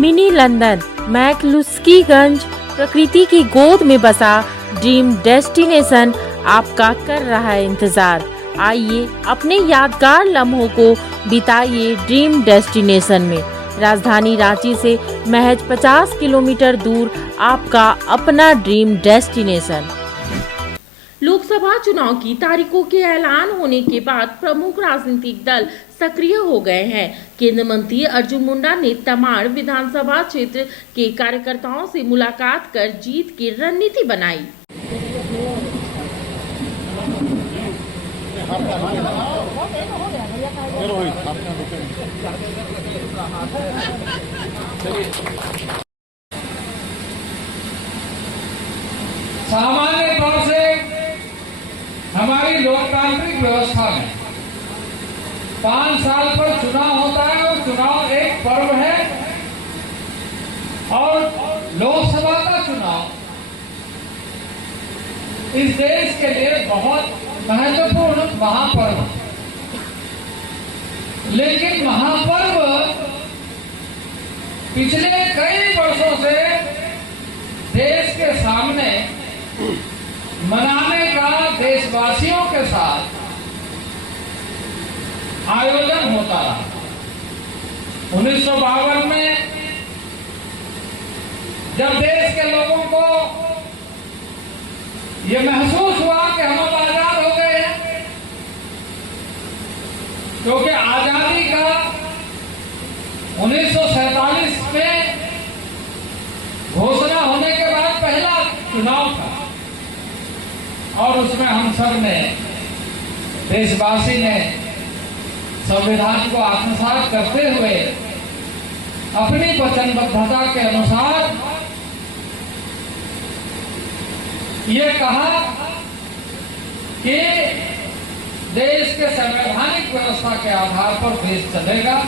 Mini London McCluskieganj प्रकृति की गोद में बसा ड्रीम डेस्टिनेशन आपका कर रहा है इंतजार। आइए अपने यादगार लम्हों को बिताइए ड्रीम डेस्टिनेशन में। राजधानी रांची से महज 50 किलोमीटर दूर आपका अपना ड्रीम डेस्टिनेशन। लोकसभा चुनाव की तारीखों के ऐलान होने के बाद प्रमुख राजनीतिक दल सक्रिय हो गए हैं। केंद्रीय मंत्री अर्जुन मुंडा ने तमाड़ विधानसभा क्षेत्र के कार्यकर्ताओं से मुलाकात कर जीत की रणनीति बनाई। सामान्य तौर से हमारी लोकतांत्रिक व्यवस्था में 5 साल पर चुनाव होता है और चुनाव एक पर्व है। और लोकसभा का चुनाव इस देश के लिए बहुत महत्वपूर्ण महापर्व है। लेकिन महापर्व पिछले कई वर्षों से देश के सामने मनाने का देशवासियों के साथ आयोजन होता रहा। 1952 में जब देश के लोगों को ये महसूस हुआ कि हम अब आजाद हो गए हैं, क्योंकि आजादी का 1947 में घोषणा होने के बाद पहला चुनाव था और उसमें हम सब ने, देशवासी ने संविधान को आत्मसात करते हुए अपनी वचनबद्धता के अनुसार ये कहा कि देश के संवैधानिक व्यवस्था के आधार पर देश चलेगा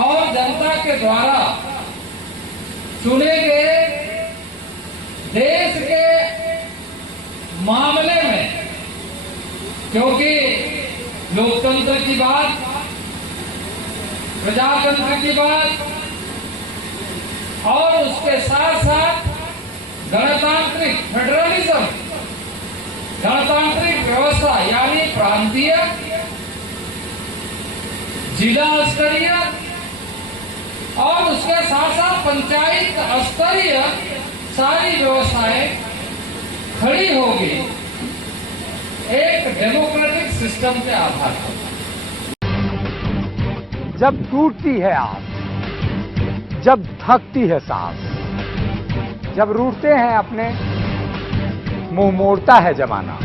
और जनता के द्वारा चुने गए देश के मामले में, क्योंकि लोकतंत्र की बात, प्रजातंत्र की बात और उसके साथ साथ गणतांत्रिक फेडरलिज्म, गणतांत्रिक व्यवस्था यानी प्रांतीय, जिला स्तरीय और उसके साथ साथ पंचायत स्तरीय सारी व्यवस्थाएं खड़ी होगी एक डेमोक्रेटिक सिस्टम के आधार पर। जब टूटती है आस, जब थकती है सांस, जब रूठते हैं अपने, मुंह मोड़ता है जमाना,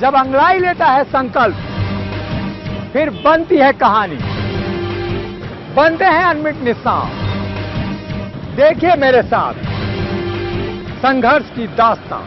जब अंगड़ाई लेता है संकल्प, फिर बनती है कहानी, बनते हैं अनमिट निशान। देखिए मेरे साथ संघर्ष की दास्तान।